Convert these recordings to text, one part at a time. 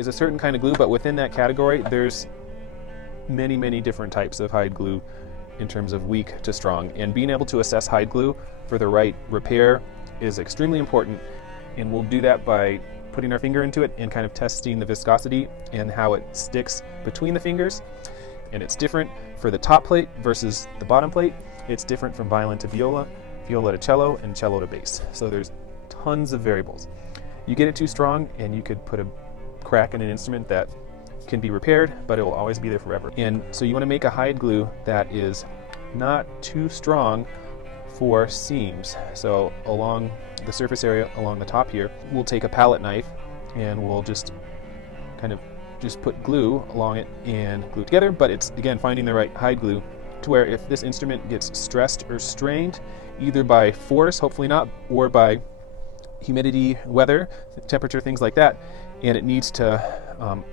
is a certain kind of glue, but within that category, there's many different types of hide glue in terms of weak to strong. And being able to assess hide glue for the right repair is extremely important. And we'll do that by putting our finger into it and kind of testing the viscosity and how it sticks between the fingers. And it's different for the top plate versus the bottom plate. It's different from violin to viola, viola to cello, and cello to bass. So there's tons of variables. You get it too strong and you could put a crack in an instrument that can be repaired, but it will always be there forever. And so you want to make a hide glue that is not too strong for seams. So along the surface area, along the top here, we'll take a palette knife and we'll just kind of put glue along it and glue it together. But it's, again, finding the right hide glue to where if this instrument gets stressed or strained, either by force, hopefully not, or by humidity, weather, temperature, things like that, and it needs to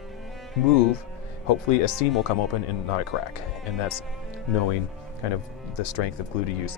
move, hopefully a seam will come open and not a crack. And that's knowing kind of the strength of glue to use.